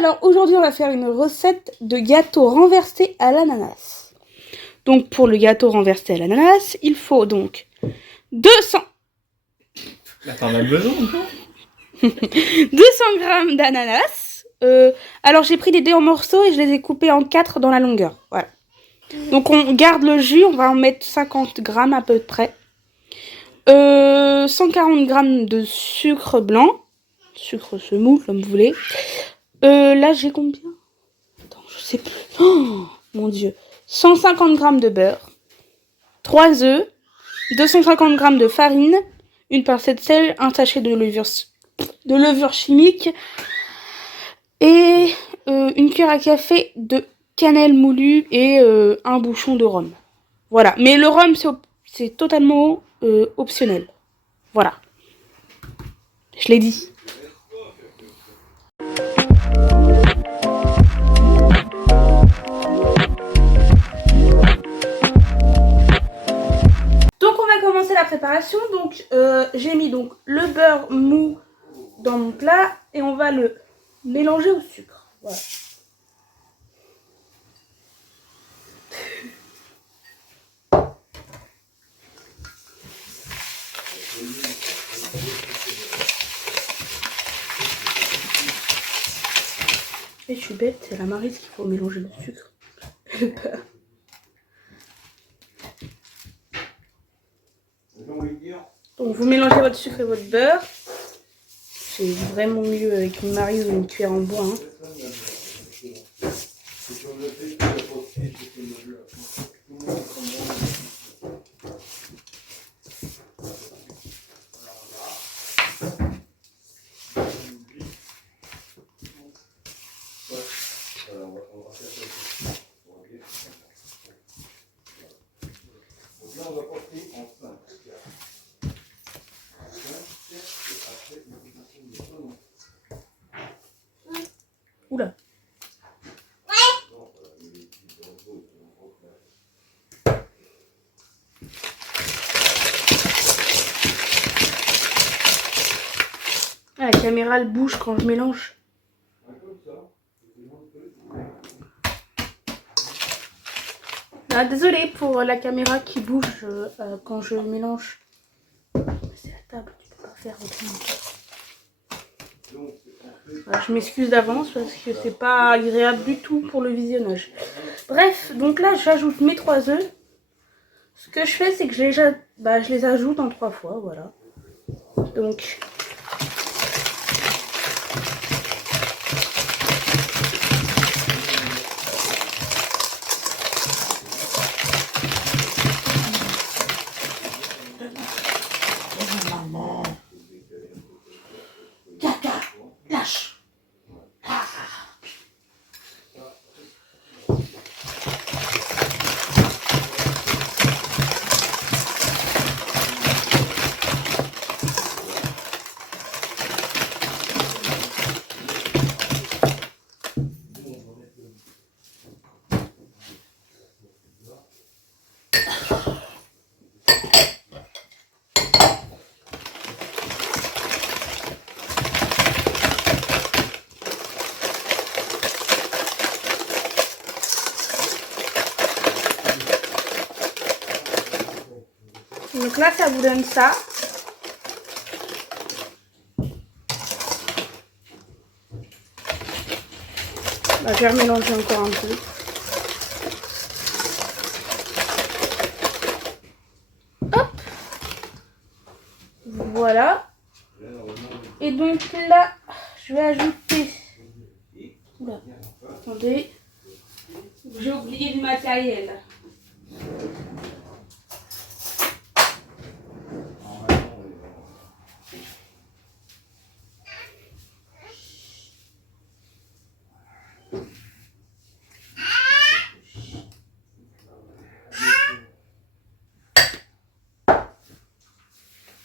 alors aujourd'hui on va faire une recette de gâteau renversé à l'ananas. Donc pour le gâteau renversé à l'ananas, il faut donc 200... Là, t'en as besoin, non 200 g d'ananas. Alors j'ai pris des dés en morceaux et je les ai coupés en 4 dans la longueur. Voilà. Donc on garde le jus, on va en mettre 50 g à peu près. 140 g de sucre blanc. Sucre semoule, comme vous voulez. Là j'ai combien? Attends, je sais plus. Oh mon dieu. 150 g de beurre. 3 œufs. 250 g de farine. Une pincée de sel. Un sachet de levure chimique. Et une cuillère à café de cannelle moulue et un bouchon de rhum. Voilà. Mais le rhum, c'est totalement optionnel. Voilà. Je l'ai dit. Donc on va commencer la préparation. Donc j'ai mis donc le beurre mou dans mon plat et on va le mélanger au sucre. Voilà. Et je suis bête, c'est la Maryse qu'il faut mélanger le sucre et le beurre. Donc vous mélangez votre sucre et votre beurre. C'est vraiment mieux avec une Maryse ou une cuillère en bois. Hein. Oula. Ah, la caméra elle bouge quand je mélange. Ah, désolée pour la caméra qui bouge quand je mélange. C'est la table, tu peux pas faire autrement. Voilà, je m'excuse d'avance parce que c'est pas agréable du tout pour le visionnage. Bref, donc là j'ajoute mes 3 œufs. Ce que je fais c'est que je les ajoute en 3 fois, voilà. Donc lâche. Donc là ça vous donne ça. Bah, je vais remélanger encore un peu. Hop. Voilà. Et donc là, je vais ajouter... Oula, attendez. J'ai oublié du matériel.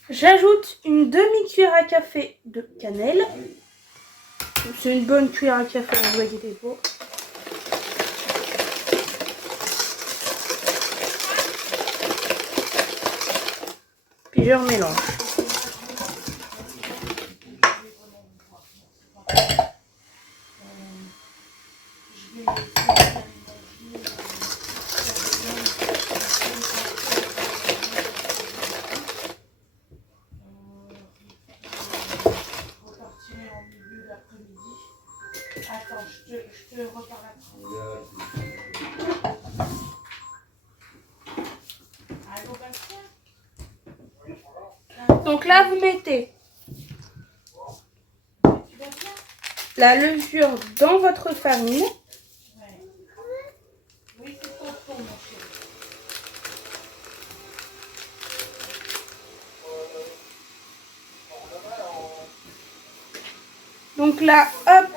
J'ajoute une demi-cuillère à café de cannelle. C'est une bonne cuillère à café, ne vous inquiétez pas. Puis je remélange. Attends, je te reparle après. Allô, Bastien? Donc là, vous mettez la levure dans votre farine. Oui, c'est ton fond, mon chéri. Donc là, hop.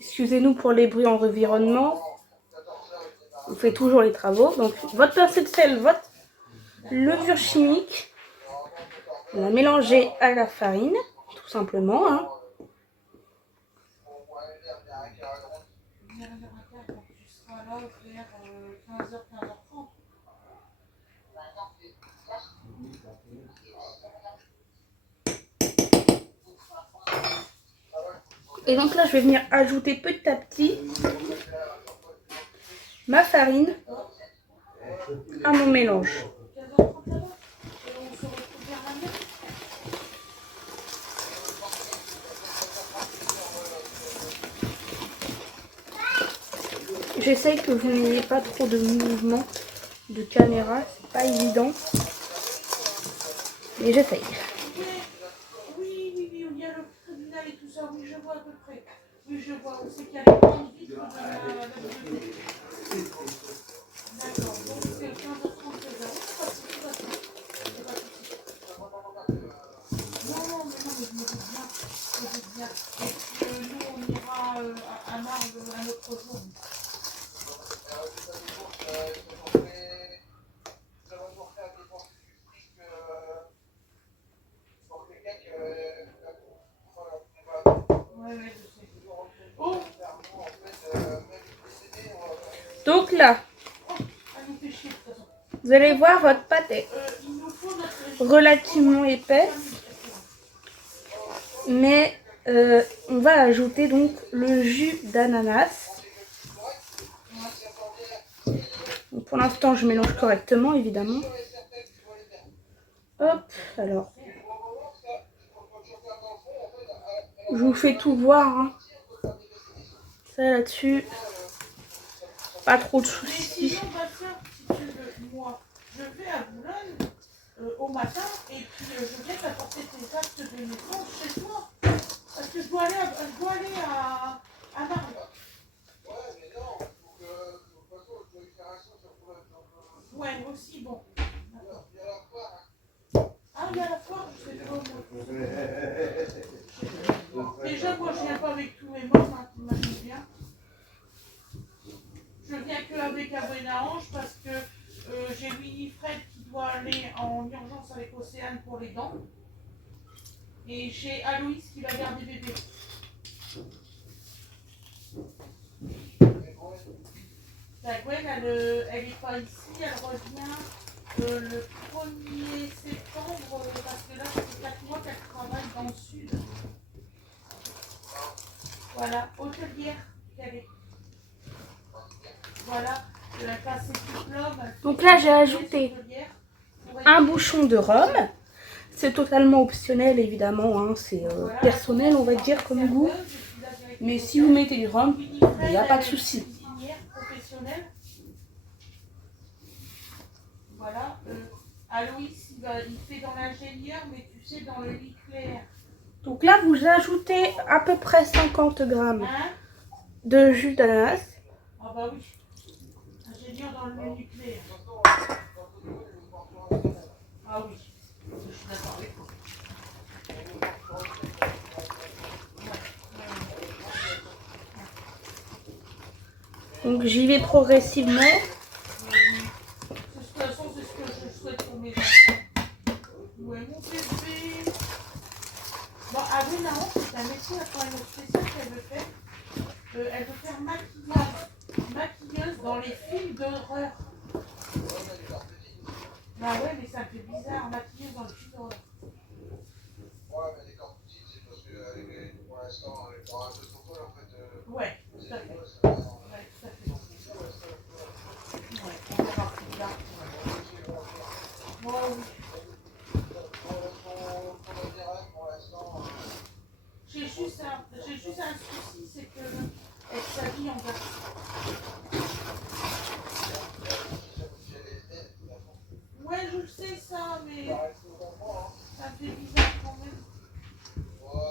Excusez-nous pour les bruits en environnement. On fait toujours les travaux. Donc votre pincée de sel, votre levure chimique. On la mélanger à la farine, tout simplement. Hein. Et donc là, je vais venir ajouter petit à petit ma farine à mon mélange. J'essaye que vous n'ayez pas trop de mouvement de caméra, c'est pas évident, mais j'essaye. Oui, il y a le tribunal et tout ça, oui, je vois à peu près. Oui, je vois, on sait qu'il y a les grandes vitres de la bibliothèque. D'accord, donc c'est 15h30, 16h. C'est pas de souci. Non, mais je me doute bien. Et puis nous, on ira à Marne un autre jour. Donc là, vous allez voir, votre pâte est relativement épaisse, mais on va ajouter donc le jus d'ananas. Pour l'instant, je mélange correctement, évidemment. Hop, alors. Je vous fais tout voir. Hein. Ça là-dessus, pas trop de soucis. Moi, je vais à Boulogne au matin et puis je viens t'apporter tes actes de naissance chez toi. Parce que je dois aller à Marne. Ouais, mais non, de toute façon, je dois y faire un saut sur Boulogne. Ouais, aussi, bon. Il y a la foire. Ah, il y a la foire, je sais pas. Déjà, moi, je viens pas avec tous mes membres, hein, t'imagines bien. Je viens qu'avec Abrina Ange parce que j'ai Winifred qui doit aller en urgence avec Océane pour les dents. Et j'ai Aloïs qui va garder bébé. La Gwen, elle n'est pas ici, elle revient le 1er septembre parce que là, ça fait 4 mois qu'elle travaille dans le sud. Voilà, hôtelière qu'elle est. Voilà, de la classe diplôme. Donc là, j'ai ajouté un bouchon de rhum. C'est totalement optionnel, évidemment. Hein. C'est personnel, on va dire, comme goût. Mais si vous mettez du rhum, il n'y a pas de souci. Voilà. Aloïs, il fait dans l'ingénieur, mais tu sais, dans le nucléaire. Donc là, vous ajoutez à peu près 50 grammes de jus d'ananas. Ah bah oui. Ingénieur dans le nucléaire. Ah oui. Je suis d'accord avec vous. Donc j'y vais progressivement. De toute façon, c'est ce que je souhaite pour mes enfants. Ouais, mon bébé. Bon, Abrina, c'est un métier quand même spécial qu'elle veut faire. Elle veut faire maquilleuse dans les films d'horreur. Bah ouais, mais ça me fait bizarre, maquilleuse dans le film d'horreur. Ouais, mais les corps petites, c'est parce que pour l'instant, elle prend un peu trop folle en fait. Ouais, tout à fait. Ouais, tout à fait. Ouais, on verra plus tard. Ouais, oui. J'ai su juste un souci, c'est que elle s'habille en garçon. Ouais, je sais ça, mais ça fait bizarre quand même. Ouais.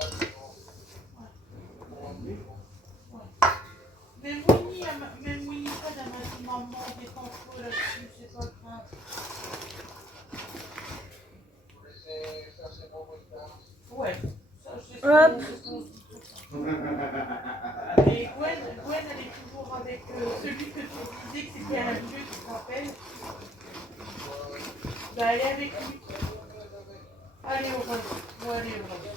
Même Winnie Fred, elle m'a dit maman, détends-toi là-dessus, c'est pas grave. Ouais, ça c'est ce qu'on se dit. Et Gwen, elle est toujours avec celui que tu disais que c'était un vieux, tu te rappelles. Bah, elle est avec lui. Allez, heureuse. Ouais, allez, heureuse.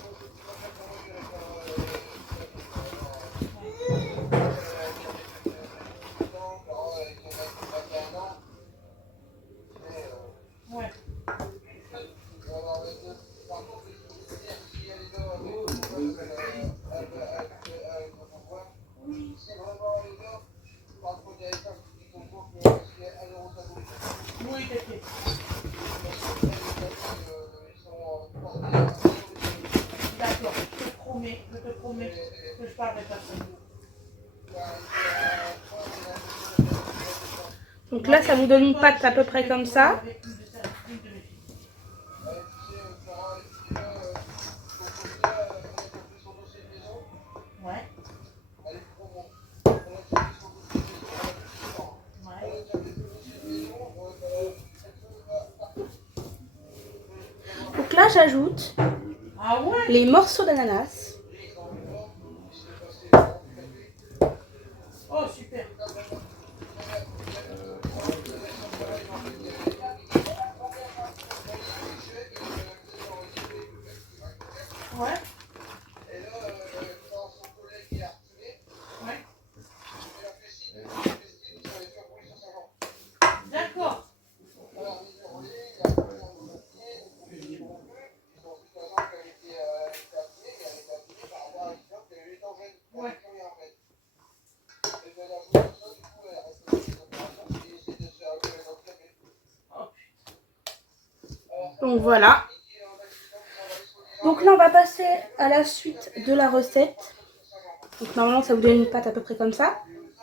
Ouais. Oui. Oui, t'inquiète. D'accord, je te promets que je parlerai pas ça. Donc là, ça vous donne une pâte à peu près comme ça. Ouais. Donc là, j'ajoute les morceaux d'ananas. Oh, super. Ouais. Ouais. D'accord. Ouais. Donc voilà. Donc là, on va passer à la suite de la recette. Donc normalement, ça vous donne une pâte à peu près comme ça.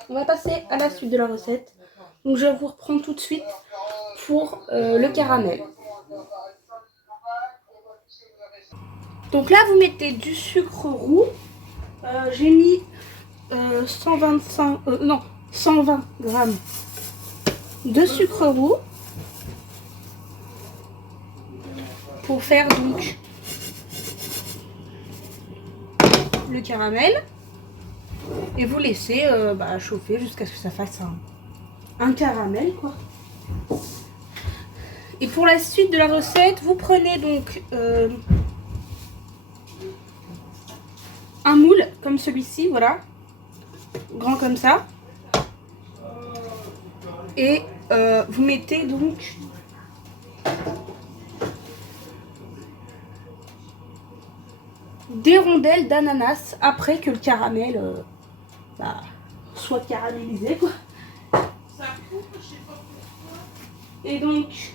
On va passer à la suite de la recette. Donc je vous reprends tout de suite pour le caramel. Donc là, vous mettez du sucre roux. J'ai mis 120 grammes de sucre roux pour faire donc le caramel. Et vous laissez chauffer jusqu'à ce que ça fasse un caramel, quoi. Et pour la suite de la recette, vous prenez donc un moule comme celui-ci, voilà, grand comme ça. Et vous mettez donc des rondelles d'ananas après que le caramel soit caramélisé, quoi. Ça coupe, je sais pas pourquoi. Et donc,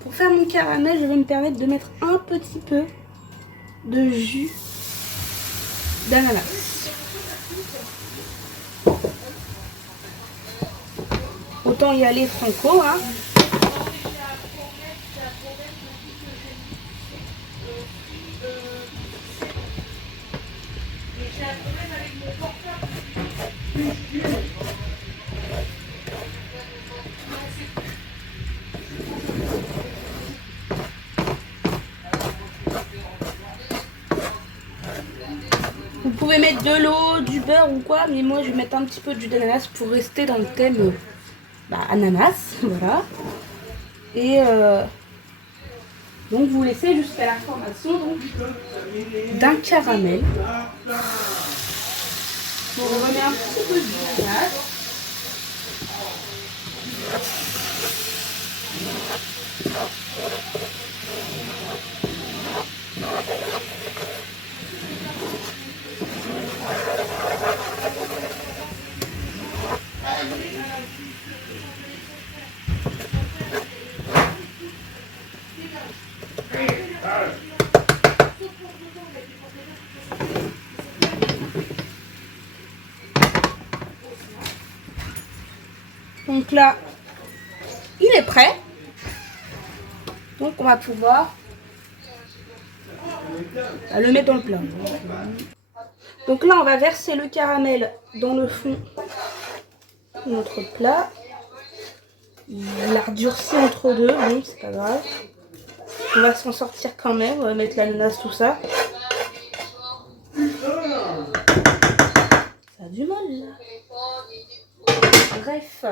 pour faire mon caramel, je vais me permettre de mettre un petit peu de jus d'ananas. Autant y aller franco, hein. J'ai un problème avec mon portable. Vous pouvez mettre de l'eau, du beurre ou quoi, mais moi je vais mettre un petit peu de jus d'ananas pour rester dans le thème ananas, voilà. Et donc vous laissez jusqu'à la formation d'un caramel. Bon, on remet un petit peu de jus d'ananas. Donc là, il est prêt. Donc on va pouvoir le mettre dans le plat. Donc là, on va verser le caramel dans le fond de notre plat. Il a redurci entre deux, bon, c'est pas grave. On va s'en sortir quand même, on va mettre l'ananas, tout ça. Ça a du mal là. Bref.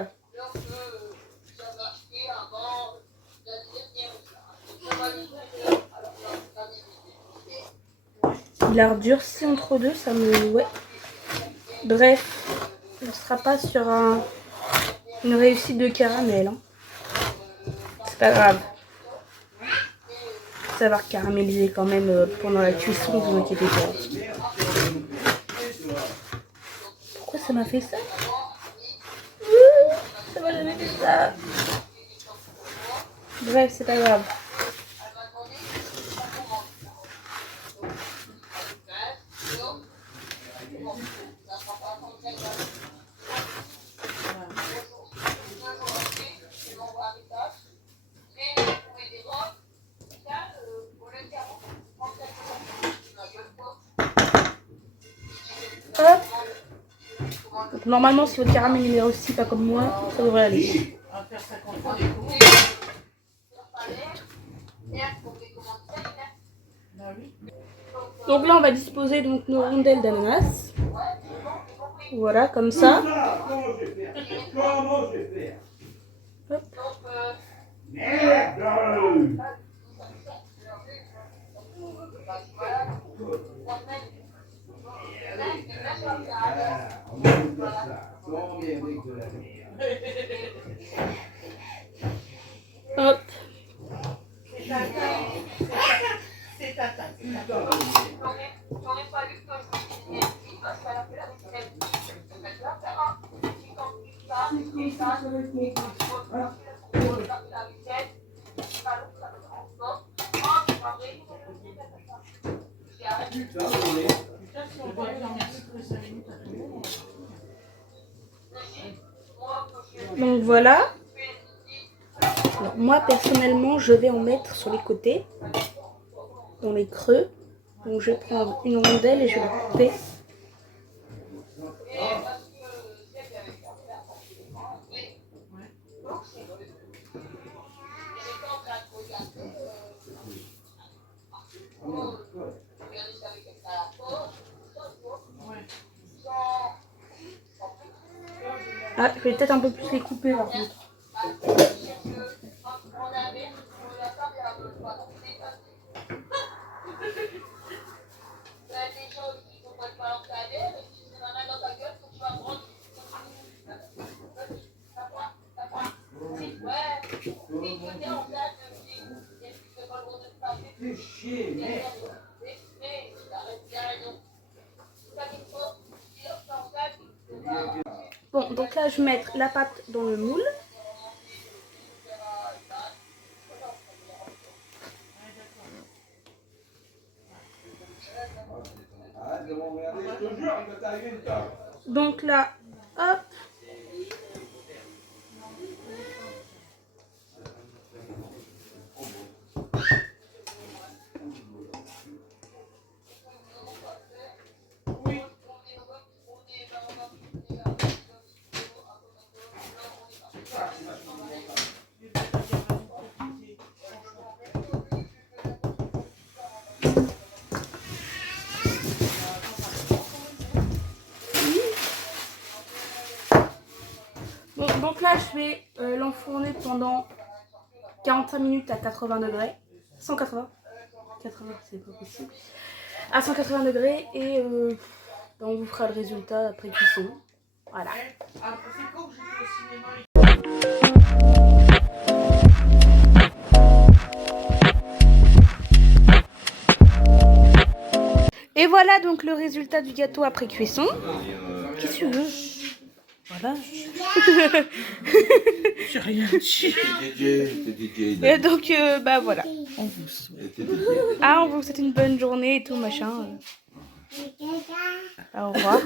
Il a redurci entre deux, ça me... Ouais. Bref, on ne sera pas sur une réussite de caramel. Hein. C'est pas grave. Ça va caraméliser quand même pendant la cuisson, vous inquiétez pas. Pourquoi ça m'a fait ça? Ça m'a jamais fait ça. Bref, c'est pas grave. Hop. Donc, normalement, si votre caramel est aussi pas comme moi, ça devrait aller. Donc là, on va disposer donc nos rondelles d'ananas. Voilà, comme ça. Hop. Hop. Donc voilà. Alors, moi personnellement je vais en mettre sur les côtés, dans les creux. Donc je vais prendre une rondelle et je vais la couper. Ah, je vais peut-être un peu plus les couper par contre. Bon, donc là, je vais mettre la pâte dans le moule. Donc là, hop. Bon, donc là, je vais l'enfourner pendant 45 minutes à 80 degrés. 180. 80, c'est pas possible. À 180 degrés et on vous fera le résultat après cuisson. Voilà. Et voilà donc le résultat du gâteau après cuisson. Qu'est-ce que tu veux? Voilà. J'ai rien dit. Et donc, bah voilà. On vous souhaite. Ah, on vous souhaite une bonne journée et tout machin. Au revoir.